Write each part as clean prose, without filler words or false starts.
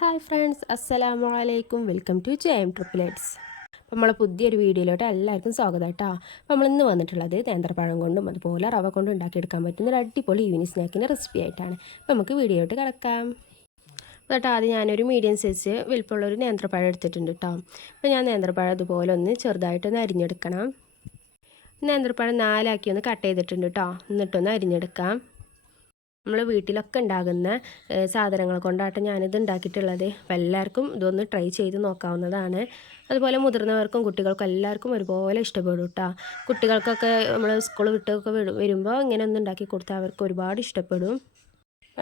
Hi friends, അസ്സലാമു അലൈക്കും. Welcome to JM triplets. അപ്പോൾ നമ്മളെ പുതിയൊരു വീഡിയോയിലോട്ട് എല്ലാവർക്കും സ്വാഗതം കേട്ടോ. അപ്പോൾ നമ്മൾ ഇന്ന് വന്നിട്ടുള്ളത് നേന്ത്രപ്പഴം കൊണ്ടും അതുപോലെ റവ കൊണ്ടും ഉണ്ടാക്കിയെടുക്കാൻ പറ്റുന്ന ഒരു അടിപൊളി ഈവനിങ് സ്നാക്കിൻ്റെ റെസിപ്പി ആയിട്ടാണ്. അപ്പോൾ നമുക്ക് വീഡിയോയിലോട്ട് കിടക്കാം. എന്നിട്ട് ആദ്യം ഞാനൊരു മീഡിയം സൈസ് വലിപ്പമുള്ളൊരു നേന്ത്രപ്പഴം എടുത്തിട്ടുണ്ട് കേട്ടോ. അപ്പോൾ ഞാൻ നേന്ത്രപ്പഴം അതുപോലെ ഒന്ന് ചെറുതായിട്ടൊന്ന് അരിഞ്ഞെടുക്കണം. നേന്ത്രപ്പഴം 4 ഒന്ന് കട്ട് ചെയ്തിട്ടുണ്ട് കേട്ടോ. എന്നിട്ടൊന്ന് അരിഞ്ഞെടുക്കാം. നമ്മൾ വീട്ടിലൊക്കെ ഉണ്ടാകുന്ന സാധനങ്ങൾ കൊണ്ടാണ് ഞാനിത് ഉണ്ടാക്കിയിട്ടുള്ളത്. അപ്പോൾ എല്ലാവർക്കും ഇതൊന്ന് ട്രൈ ചെയ്ത് നോക്കാവുന്നതാണ്. അതുപോലെ മുതിർന്നവർക്കും കുട്ടികൾക്കും എല്ലാവർക്കും ഒരുപോലെ ഇഷ്ടപ്പെടും കേട്ടോ. കുട്ടികൾക്കൊക്കെ നമ്മൾ സ്കൂൾ വിട്ടൊക്കെ വരുമ്പോൾ ഇങ്ങനെ ഒന്ന് ഉണ്ടാക്കി കൊടുത്താൽ അവർക്ക് ഒരുപാട് ഇഷ്ടപ്പെടും.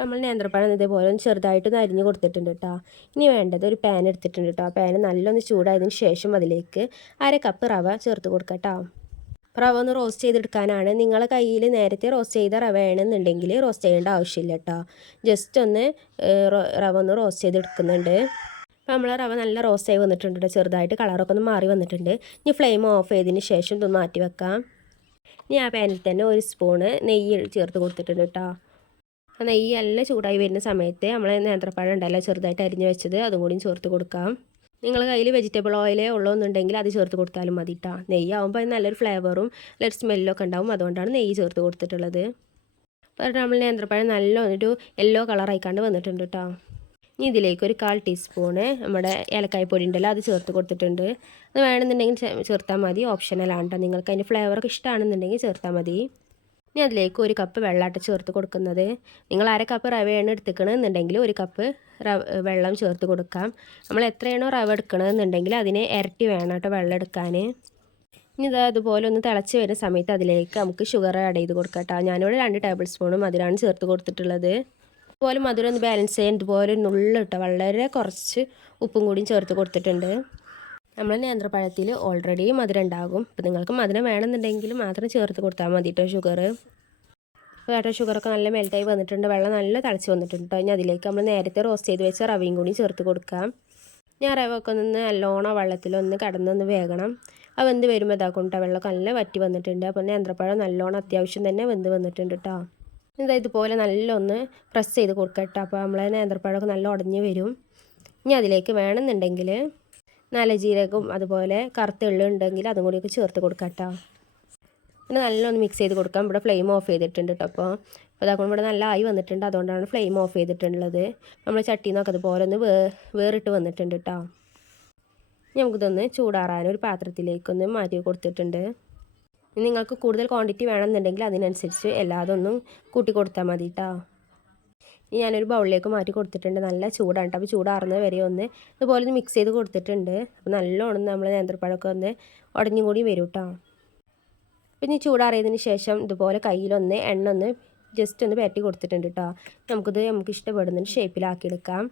നമ്മൾ നേന്ത്രപ്പഴം ഇതേപോലെ ഒന്ന് ചെറുതായിട്ടൊന്ന് അരിഞ്ഞ് കൊടുത്തിട്ടുണ്ട് കേട്ടോ. ഇനി വേണ്ടത് ഒരു പാൻ എടുത്തിട്ടുണ്ട് കേട്ടോ. ആ പാൻ നല്ലൊന്ന് ചൂടായതിന് ശേഷം അതിലേക്ക് 1/2 കപ്പ് റവ ചേർത്ത് കൊടുക്കാം കേട്ടോ. റവ ഒന്ന് റോസ്റ്റ് ചെയ്തെടുക്കാനാണ്. നിങ്ങളെ കയ്യിൽ നേരത്തെ റോസ്റ്റ് ചെയ്ത റവ ആണെന്നുണ്ടെങ്കിൽ റോസ്റ്റ് ചെയ്യേണ്ട ആവശ്യമില്ല കേട്ടോ. ജസ്റ്റ് ഒന്ന് റവ ഒന്ന് റോസ്റ്റ് ചെയ്തെടുക്കുന്നുണ്ട്. അപ്പോൾ നമ്മൾ റവ നല്ല റോസ്റ്റ് ആയി വന്നിട്ടുണ്ട്. ചെറുതായിട്ട് കളറൊക്കെ ഒന്ന് മാറി വന്നിട്ടുണ്ട്. ഇനി ഫ്ലെയിം ഓഫ് ചെയ്തതിന് ശേഷം ഇതൊന്ന് മാറ്റി വെക്കാം. ഇനി ആ പാനിൽ തന്നെ 1 സ്പൂണ് നെയ്യ് ചേർത്ത് കൊടുത്തിട്ടുണ്ട് കേട്ടോ. ആ നെയ്യ് നല്ല ചൂടായി വരുന്ന സമയത്ത് നമ്മൾ നേന്ത്രപ്പഴം ഉണ്ടല്ലോ ചെറുതായിട്ട് അരിഞ്ഞ് വെച്ചത് അതും കൂടി ചേർത്ത് കൊടുക്കാം. നിങ്ങളുടെ കയ്യിൽ വെജിറ്റബിൾ ഓയിലേ ഉള്ളൂന്നുണ്ടെങ്കിൽ അത് ചേർത്ത് കൊടുത്താലും മതി കേട്ടോ. നെയ്യാവുമ്പോൾ അത് നല്ലൊരു ഫ്ലേവറും നല്ലൊരു സ്മെല്ലൊക്കെ ഉണ്ടാവും. അതുകൊണ്ടാണ് നെയ്യ് ചേർത്ത് കൊടുത്തിട്ടുള്ളത്. അപ്പോൾ നമ്മൾ നേന്ത്രപ്പഴം നല്ലൊരു യെല്ലോ കളറായിക്കാണ്ട് വന്നിട്ടുണ്ട് കേട്ടോ. ഇനി ഇതിലേക്ക് ഒരു 1/4 ടീസ്പൂണ് നമ്മുടെ ഏലക്കായ്പ്പൊടി ഉണ്ടല്ലോ അത് ചേർത്ത് കൊടുത്തിട്ടുണ്ട്. അത് വേണമെന്നുണ്ടെങ്കിൽ ചേർത്താൽ മതി, ഓപ്ഷണലാണ് കേട്ടോ. നിങ്ങൾക്ക് അതിൻ്റെ ഫ്ലേവറൊക്കെ ഇഷ്ടമാണെന്നുണ്ടെങ്കിൽ ചേർത്താൽ മതി. ഇനി അതിലേക്ക് 1 കപ്പ് വെള്ളമായിട്ട് ചേർത്ത് കൊടുക്കുന്നത്. നിങ്ങൾ 1/2 കപ്പ് റവയാണ് എടുത്തിക്കണമെന്നുണ്ടെങ്കിൽ 1 കപ്പ് വെള്ളം ചേർത്ത് കൊടുക്കാം. നമ്മൾ എത്രയാണോ റവ എടുക്കണമെന്നുണ്ടെങ്കിൽ അതിന് ഇരട്ടി വേണം കേട്ടോ വെള്ളം എടുക്കാൻ. ഇനി അതുപോലെ ഒന്ന് തിളച്ച് വരുന്ന സമയത്ത് അതിലേക്ക് നമുക്ക് ഷുഗർ ആഡ് ചെയ്ത് കൊടുക്കാം കേട്ടോ. ഞാനിവിടെ 2 ടേബിൾ സ്പൂണ് മധുരമാണ് ചേർത്ത് കൊടുത്തിട്ടുള്ളത്. അതുപോലെ മധുരം ഒന്ന് ബാലൻസ് ചെയ്യാൻ ഇതുപോലെ നുള്ളിട്ടോ വളരെ കുറച്ച് ഉപ്പും കൂടിയും ചേർത്ത് കൊടുത്തിട്ടുണ്ട്. നമ്മൾ നേന്ത്രപ്പഴത്തിൽ ഓൾറെഡി മധുരം ഉണ്ടാകും. അപ്പോൾ നിങ്ങൾക്ക് മധുരം വേണമെന്നുണ്ടെങ്കിൽ മാത്രം ചേർത്ത് കൊടുത്താൽ മതി കേട്ടോ ഷുഗർ. അപ്പോൾ ഷുഗറൊക്കെ നല്ല മെൽറ്റായി വന്നിട്ടുണ്ട്. വെള്ളം നല്ല തിളച്ച് വന്നിട്ടുണ്ട് കേട്ടോ. ഇനി അതിലേക്ക് നമ്മൾ നേരത്തെ റോസ്റ്റ് ചെയ്ത് വെച്ച റവയും കൂടി ചേർത്ത് കൊടുക്കാം. ഞാൻ റവയൊക്കെ ഒന്ന് നല്ലോണം വെള്ളത്തിലൊന്ന് കടന്നൊന്ന് വേകണം. ആ വെന്ത് വരുമ്പോൾ ഇതാക്കൊണ്ടോ വെള്ളമൊക്കെ നല്ല വറ്റി വന്നിട്ടുണ്ട്. അപ്പോൾ നേന്ത്രപ്പഴം നല്ലോണം അത്യാവശ്യം തന്നെ വെന്ത് വന്നിട്ടുണ്ട് കേട്ടോ. ഇതുപോലെ നല്ലൊന്ന് പ്രസ് ചെയ്ത് കൊടുക്കാം കേട്ടോ. അപ്പോൾ നമ്മളെ നേന്ത്രപ്പഴമൊക്കെ നല്ല ഉടഞ്ഞ് വരും. ഇനി അതിലേക്ക് വേണമെന്നുണ്ടെങ്കിൽ നല്ല ജീരകവും അതുപോലെ കറുത്ത എള്ള് ഉണ്ടെങ്കിൽ അതും കൂടിയൊക്കെ ചേർത്ത് കൊടുക്കാം കേട്ടോ. പിന്നെ നല്ലൊന്ന് മിക്സ് ചെയ്ത് കൊടുക്കാം. ഇവിടെ ഫ്ലെയിം ഓഫ് ചെയ്തിട്ടുണ്ട് കേട്ടോ. അപ്പോൾ അതാകുമ്പോൾ ഇവിടെ നല്ല ആയി വന്നിട്ടുണ്ട്. അതുകൊണ്ടാണ് ഫ്ലെയിം ഓഫ് ചെയ്തിട്ടുള്ളത്. നമ്മൾ ചട്ടിയിൽ നിന്നൊക്കെ അതുപോലെ ഒന്ന് വേറിട്ട് വന്നിട്ടുണ്ട് കേട്ടോ. നമുക്കിതൊന്ന് ചൂടാറാൻ ഒരു പാത്രത്തിലേക്കൊന്ന് മാറ്റി കൊടുത്തിട്ടുണ്ട്. നിങ്ങൾക്ക് കൂടുതൽ ക്വാണ്ടിറ്റി വേണമെന്നുണ്ടെങ്കിൽ അതിനനുസരിച്ച് എല്ലാതൊന്നും കൂട്ടി കൊടുത്താൽ മതി കേട്ടോ. ഇനി ഞാനൊരു ബൗളിലേക്ക് മാറ്റി കൊടുത്തിട്ടുണ്ട്. നല്ല ചൂടാണ് കേട്ടോ. അപ്പോൾ ചൂടാറുന്നത് വരെ ഒന്ന് ഇതുപോലെ ഒന്ന് മിക്സ് ചെയ്ത് കൊടുത്തിട്ടുണ്ട്. അപ്പോൾ നല്ലോണം നമ്മൾ നേന്ത്രപ്പഴമൊക്കെ ഒന്ന് ഉടഞ്ഞും കൂടി വരും കേട്ടോ. പിന്നെ ചൂടാറിയതിന് ശേഷം ഇതുപോലെ കയ്യിലൊന്ന് എണ്ണ ഒന്ന് ജസ്റ്റ് ഒന്ന് പരട്ടി കൊടുത്തിട്ടുണ്ട് കേട്ടോ. നമുക്ക് ഇഷ്ടപ്പെടുന്ന ഷേപ്പിലാക്കിയെടുക്കാം.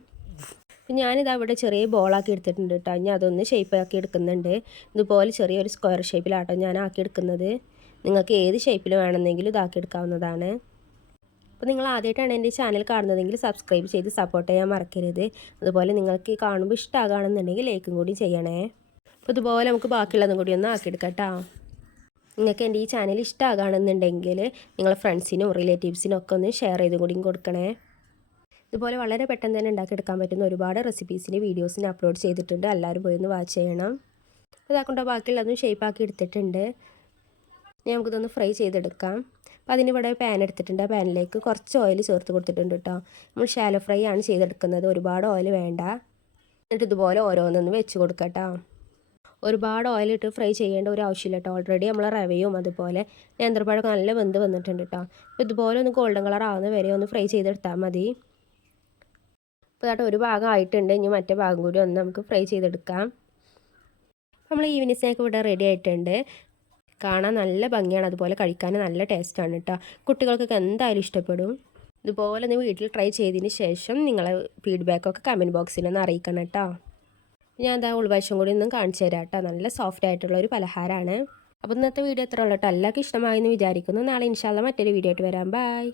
അപ്പം ഞാനിത് അവിടെ ചെറിയ ബോളാക്കി എടുത്തിട്ടുണ്ട് കേട്ടോ. ഇനി അതൊന്ന് ഷേപ്പാക്കി എടുക്കുന്നുണ്ട്. ഇതുപോലെ ചെറിയൊരു സ്ക്വയർ ഷേപ്പിലാട്ടോ ഞാൻ ആക്കിയെടുക്കുന്നത്. നിങ്ങൾക്ക് ഏത് ഷേപ്പിൽ വേണമെന്നെങ്കിലും ഇതാക്കിയെടുക്കാവുന്നതാണ്. അപ്പോൾ നിങ്ങൾ ആദ്യമായിട്ടാണ് എൻ്റെ ചാനൽ കാണുന്നതെങ്കിൽ സബ്സ്ക്രൈബ് ചെയ്ത് സപ്പോർട്ട് ചെയ്യാൻ മറക്കരുത്. അതുപോലെ നിങ്ങൾക്ക് കാണുമ്പോൾ ഇഷ്ടമാകുകയാണെന്നുണ്ടെങ്കിൽ ലൈക്കും കൂടി ചെയ്യണേ. അപ്പോൾ ഇതുപോലെ നമുക്ക് ബാക്കിയുള്ളതും കൂടി ഒന്ന് ആക്കിയെടുക്കാം കേട്ടോ. നിങ്ങൾക്ക് എൻ്റെ ഈ ചാനൽ ഇഷ്ടമാകുകയാണെന്നുണ്ടെങ്കിൽ നിങ്ങളെ ഫ്രണ്ട്സിനും റിലേറ്റീവ്സിനും ഒക്കെ ഒന്ന് ഷെയർ ചെയ്ത് കൂടിയും കൊടുക്കണേ. ഇതുപോലെ വളരെ പെട്ടെന്ന് തന്നെ ഉണ്ടാക്കിയെടുക്കാൻ പറ്റുന്ന ഒരുപാട് റെസിപ്പീസിൻ്റെ വീഡിയോസിന് അപ്ലോഡ് ചെയ്തിട്ടുണ്ട്. എല്ലാവരും പോയി ഒന്ന് വാച്ച് ചെയ്യണം. അപ്പോൾ ഇതാക്കൊണ്ടോ ബാക്കിയുള്ളതും ഷേപ്പാക്കി എടുത്തിട്ടുണ്ട്. നമുക്കിതൊന്ന് ഫ്രൈ ചെയ്തെടുക്കാം. അപ്പോൾ അതിനിവിടെ പാൻ എടുത്തിട്ടുണ്ട്. ആ പാനിലേക്ക് കുറച്ച് ഓയിൽ ചേർത്ത് കൊടുത്തിട്ടുണ്ട് കേട്ടോ. നമ്മൾ ഷാലോ ഫ്രൈ ആണ് ചെയ്തെടുക്കുന്നത്. ഒരുപാട് ഓയിൽ വേണ്ട. എന്നിട്ട് ഇതുപോലെ ഓരോന്നൊന്ന് വെച്ച് കൊടുക്കാം കേട്ടോ. ഒരുപാട് ഓയിലിട്ട് ഫ്രൈ ചെയ്യേണ്ട ഒരു ആവശ്യമില്ല കേട്ടോ. ഓൾറെഡി നമ്മൾ റവയും അതുപോലെ നേന്ത്രപ്പഴമൊക്കെ നല്ല വെന്ത് വന്നിട്ടുണ്ട് കേട്ടോ. അപ്പോൾ ഇതുപോലെ ഒന്ന് ഗോൾഡൻ കളർ ആവുന്ന വരെ ഒന്ന് ഫ്രൈ ചെയ്തെടുത്താൽ മതി. അപ്പോൾ കേട്ടോ ഒരു ഭാഗം ആയിട്ടുണ്ട്. ഇനി മറ്റേ ഭാഗം കൂടി ഒന്ന് നമുക്ക് ഫ്രൈ ചെയ്തെടുക്കാം. നമ്മൾ ഈവനിങ് സ്നാക്ക് ഇവിടെ റെഡി ആയിട്ടുണ്ട്. കാണാൻ നല്ല ഭംഗിയാണ്, അതുപോലെ കഴിക്കാൻ നല്ല ടേസ്റ്റാണ് കേട്ടോ. കുട്ടികൾക്കൊക്കെ എന്തായാലും ഇഷ്ടപ്പെടും. ഇതുപോലെ ഒന്ന് വീട്ടിൽ ട്രൈ ചെയ്തതിന് ശേഷം നിങ്ങളെ ഫീഡ്ബാക്കൊക്കെ കമൻറ്റ് ബോക്സിലൊന്ന് അറിയിക്കണം കേട്ടോ. ഞാൻ എന്താ ഉൾവശം കൂടി ഒന്നും കാണിച്ചു തരാം കേട്ടോ. നല്ല സോഫ്റ്റ് ആയിട്ടുള്ള ഒരു പലഹാരമാണ്. അപ്പോൾ ഇന്നത്തെ വീഡിയോ എത്ര ഉള്ളൂ കേട്ടോ. എല്ലാവർക്കും ഇഷ്ടമായെന്ന് വിചാരിക്കുന്നു. നാളെ ഇൻഷാല്ലാ മറ്റൊരു വീഡിയോ ആയിട്ട് വരാം. ബൈ.